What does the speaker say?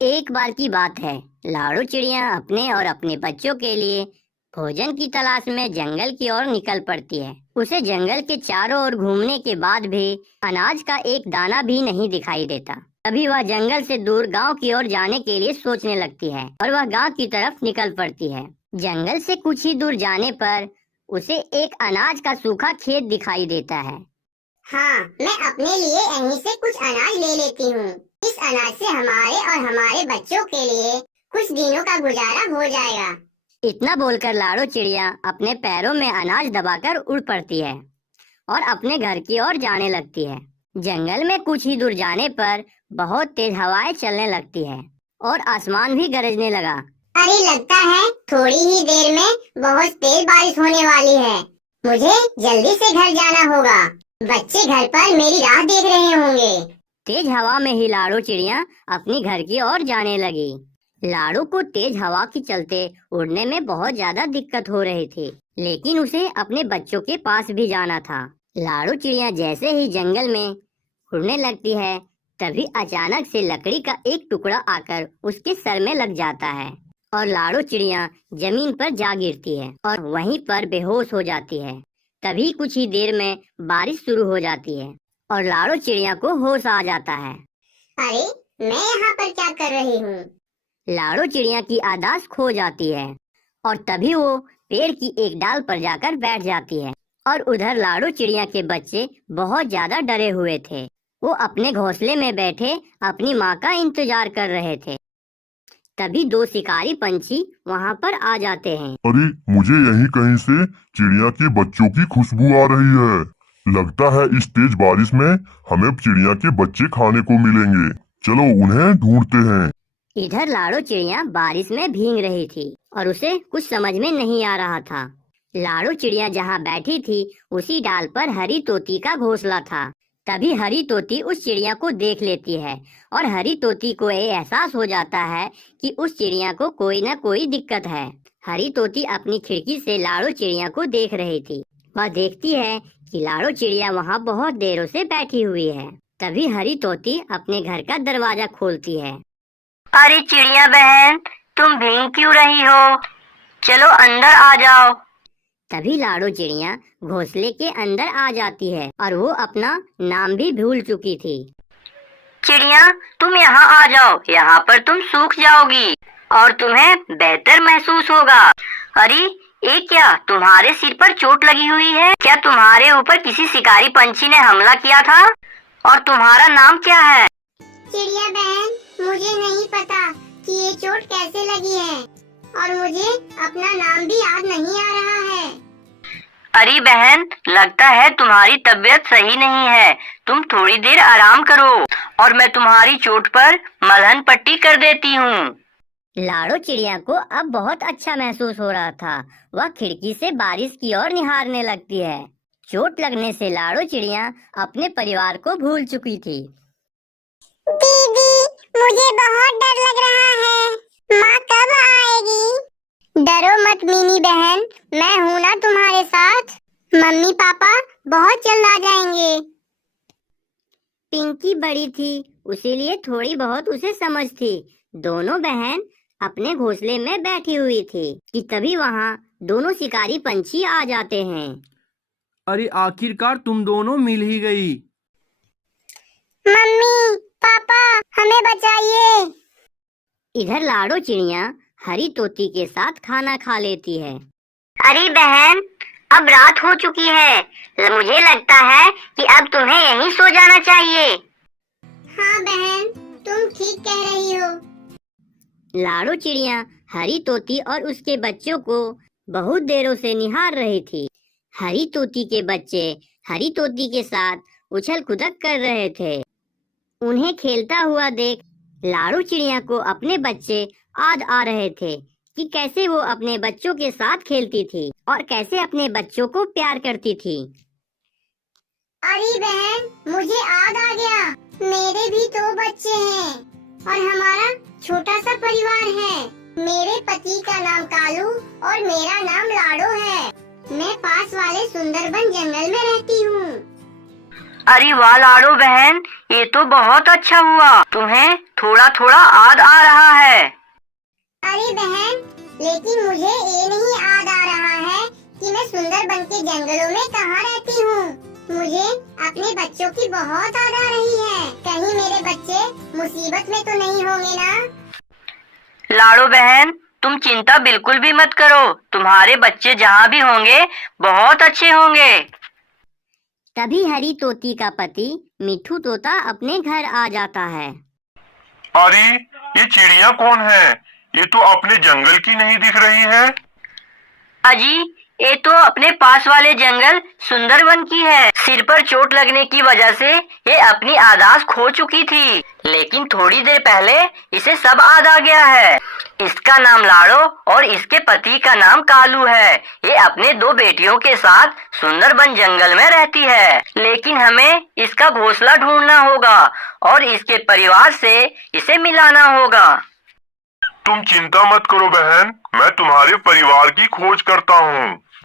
एक बार की बात है। लाड़ू चिड़िया अपने और अपने बच्चों के लिए भोजन की तलाश में जंगल की ओर निकल पड़ती है। उसे जंगल के चारों ओर घूमने के बाद भी अनाज का एक दाना भी नहीं दिखाई देता। तभी वह जंगल से दूर गांव की ओर जाने के लिए सोचने लगती है और वह गांव की तरफ निकल पड़ती है। जंगल से कुछ ही दूर जाने पर उसे एक अनाज का सूखा खेत दिखाई देता है। हाँ, मैं अपने लिए यहीं से कुछ अनाज ले लेती हूँ। इस अनाज से हमारे और हमारे बच्चों के लिए कुछ दिनों का गुजारा हो जाएगा। इतना बोलकर लाड़ू चिड़िया अपने पैरों में अनाज दबाकर उड़ पड़ती है और अपने घर की ओर जाने लगती है। जंगल में कुछ ही दूर जाने पर बहुत तेज हवाएं चलने लगती है और आसमान भी गरजने लगा। अरे, लगता है थोड़ी ही देर में बहुत तेज बारिश होने वाली है। मुझे जल्दी से घर जाना होगा। बच्चे घर पर मेरी राह देख रहे होंगे। तेज हवा में ही लाड़ू चिड़िया अपनी घर की ओर जाने लगी। लाड़ू को तेज हवा के चलते उड़ने में बहुत ज्यादा दिक्कत हो रही थी, लेकिन उसे अपने बच्चों के पास भी जाना था। लाड़ू चिड़िया जैसे ही जंगल में उड़ने लगती है, तभी अचानक से लकड़ी का एक टुकड़ा आकर उसके सर में लग जाता है और लाड़ू चिड़िया जमीन पर जा गिरती है और वहीं पर बेहोश हो जाती है। तभी कुछ ही देर में बारिश शुरू हो जाती है और लाड़ू चिड़िया को होश आ जाता है। अरे, मैं यहाँ पर क्या कर रही हूँ? लाड़ू चिड़िया की याददाश्त खो जाती है और तभी वो पेड़ की एक डाल पर जाकर बैठ जाती है और उधर लाड़ू चिड़िया के बच्चे बहुत ज्यादा डरे हुए थे। वो अपने घोंसले में बैठे अपनी माँ का इंतजार कर रहे थे। तभी दो शिकारी पंछी वहाँ पर आ जाते हैं। अरे, मुझे यहीं कहीं से चिड़िया के बच्चों की खुशबू आ रही है। लगता है इस तेज बारिश में हमें चिड़िया के बच्चे खाने को मिलेंगे। चलो उन्हें ढूंढते हैं। इधर लाड़ू चिड़िया बारिश में भीग रही थी और उसे कुछ समझ में नहीं आ रहा था। लाड़ू चिड़िया जहाँ बैठी थी उसी डाल पर हरी तोती का घोंसला था। तभी हरी तोती उस चिड़िया को देख लेती है और हरी तोती को ये एहसास हो जाता है कि उस चिड़िया को कोई न कोई दिक्कत है। हरी तोती अपनी खिड़की से लाड़ू चिड़िया को देख रही थी। वह देखती है कि लाड़ू चिड़िया वहाँ बहुत देरों से बैठी हुई है। तभी हरी तोती अपने घर का दरवाजा खोलती है। अरे चिड़िया बहन, तुम भीग क्यों रही हो? चलो अंदर आ जाओ। तभी लाड़ू चिड़िया घोंसले के अंदर आ जाती है और वो अपना नाम भी भूल चुकी थी। चिड़िया, तुम यहाँ आ जाओ, यहाँ पर तुम सूख जाओगी और तुम्हें बेहतर महसूस होगा। अरे, ये क्या, तुम्हारे सिर पर चोट लगी हुई है? क्या तुम्हारे ऊपर किसी शिकारी पंछी ने हमला किया था? और तुम्हारा नाम क्या है? चिड़िया बहन, मुझे नहीं पता कि ये चोट कैसे लगी है और मुझे अपना नाम भी याद नहीं आ रहा है। अरे बहन, लगता है तुम्हारी तबीयत सही नहीं है। तुम थोड़ी देर आराम करो और मैं तुम्हारी चोट पर मलहम पट्टी कर देती हूँ। लाड़ू चिड़िया को अब बहुत अच्छा महसूस हो रहा था। वह खिड़की से बारिश की ओर निहारने लगती है। चोट लगने से लाड़ू चिड़िया अपने परिवार को भूल चुकी थी। दीदी, मुझे बहुत डर लग रहा है। माँ कब आएगी? डरो मत मिनी बहन, मैं हूँ ना तुम्हारे साथ। मम्मी पापा बहुत जल्द आ जाएंगे। पिंकी बड़ी थी, इसीलिए थोड़ी बहुत उसे समझ थी। दोनों बहन अपने घोंसले में बैठी हुई थी कि तभी वहाँ दोनों शिकारी पंछी आ जाते हैं। अरे आखिरकार तुम दोनों मिल ही गई। मम्मी पापा, हमें बचाइए। इधर लाड़ू चिड़िया हरी तोती के साथ खाना खा लेती है। अरे बहन, अब रात हो चुकी है। मुझे लगता है कि अब तुम्हें यहीं सो जाना चाहिए। हाँ बहन, तुम ठीक कह रही हो। लाड़ू चिड़िया हरी तोती और उसके बच्चों को बहुत देरों से निहार रही थी। हरी तोती के बच्चे हरी तोती के साथ उछल कूदक कर रहे थे। उन्हें खेलता हुआ देख लाड़ू चिड़िया को अपने बच्चे याद आ रहे थे कि कैसे वो अपने बच्चों के साथ खेलती थी और कैसे अपने बच्चों को प्यार करती थी। अरे बहन, मुझे याद आ गया, मेरे भी 2 बच्चे हैं और हमारा छोटा सा परिवार है। मेरे पति का नाम कालू और मेरा नाम लाडो है। मैं पास वाले सुंदरबन जंगल में रहती हूँ। अरे वाह लाडो बहन, ये तो बहुत अच्छा हुआ, तुम्हें थोड़ा थोड़ा याद आ रहा है। अरे बहन, लेकिन मुझे ये नहीं याद आ रहा है कि मैं सुंदरबन के जंगलों में कहाँ रहती हूँ। मुझे अपने बच्चों की बहुत याद आ रही है। कहीं मेरे बच्चे मुसीबत में तो नहीं होंगे ना? लाडो बहन, तुम चिंता बिल्कुल भी मत करो, तुम्हारे बच्चे जहाँ भी होंगे बहुत अच्छे होंगे। तभी हरी तोती का पति मिठू तोता अपने घर आ जाता है। अरे ये चिड़िया कौन है? ये तो अपने जंगल की नहीं दिख रही है। अजी, ये तो अपने पास वाले जंगल सुंदरबन की है। सिर पर चोट लगने की वजह से ये अपनी याददाश्त खो चुकी थी, लेकिन थोड़ी देर पहले इसे सब याद आ गया है। इसका नाम लाडो और इसके पति का नाम कालू है। ये अपने 2 बेटियों के साथ सुंदरबन जंगल में रहती है, लेकिन हमें इसका घोंसला ढूंढना होगा और इसके परिवार से इसे मिलाना होगा। तुम चिंता मत करो बहन, मैं तुम्हारे परिवार की खोज करता हूँ।